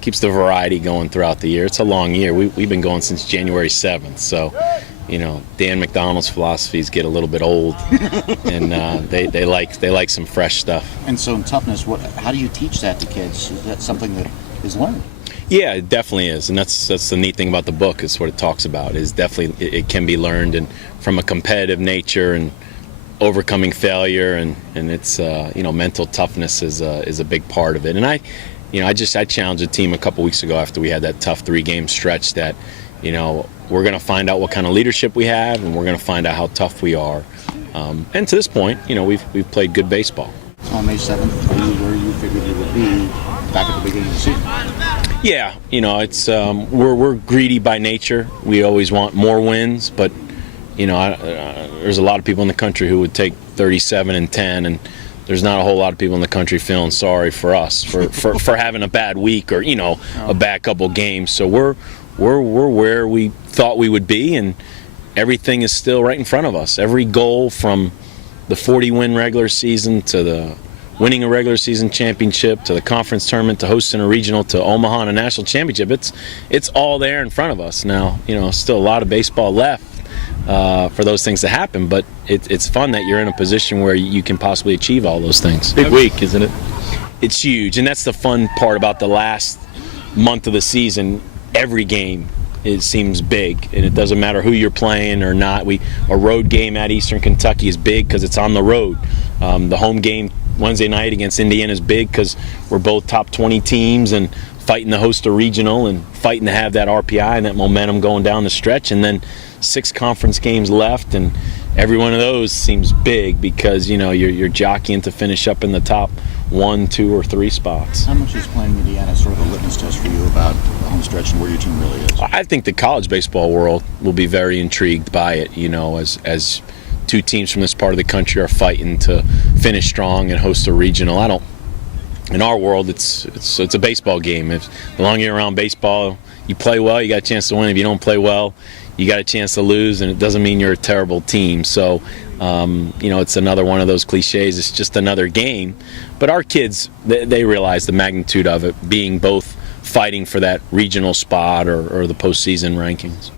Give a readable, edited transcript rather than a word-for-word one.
keeps the variety going throughout the year. It's a long year. We've been going since January 7th, so Dan McDonnell's philosophies get a little bit old, and they like some fresh stuff. And so in Toughness, how do you teach that to kids? Is that something that is learned? Yeah, it definitely is, and that's the neat thing about the book is what it talks about. Is definitely it can be learned, and from a competitive nature and overcoming failure, and it's mental toughness is a big part of it. And I challenged a team a couple weeks ago after we had that tough 3-game stretch that we're going to find out what kind of leadership we have, and we're going to find out how tough we are. And to this point, we've played good baseball. So on May 7th, are you where you figured you would be back at the beginning of the season? Yeah, it's we're greedy by nature. We always want more wins, but there's a lot of people in the country who would take 37-10, and there's not a whole lot of people in the country feeling sorry for us for having a bad week or a bad couple games. So we're where we thought we would be, and everything is still right in front of us. Every goal, from the 40-win regular season to the winning a regular season championship to the conference tournament to hosting a regional to Omaha and a national championship, it's all there in front of us. Now, still a lot of baseball left for those things to happen, but it's fun that you're in a position where you can possibly achieve all those things. Big week, isn't it? It's huge, and that's the fun part about the last month of the season. Every game seems big, and it doesn't matter who you're playing or not. A road game at Eastern Kentucky is big because it's on the road. The home game Wednesday night against Indiana is big because we're both top 20 teams and fighting to host a regional and fighting to have that RPI and that momentum going down the stretch. And then 6 conference games left, and every one of those seems big because you're jockeying to finish up in the top 1, 2, or 3 spots. How much is playing Indiana sort of a litmus test for you about the home stretch and where your team really is? I think the college baseball world will be very intrigued by it, as 2 teams from this part of the country are fighting to finish strong and host a regional. In our world, it's a baseball game. If the longer you're around baseball, you play well, you got a chance to win. If you don't play well, you got a chance to lose, and it doesn't mean you're a terrible team. So, it's another one of those cliches. It's just another game. But our kids, they realize the magnitude of it, being both fighting for that regional spot or the postseason rankings.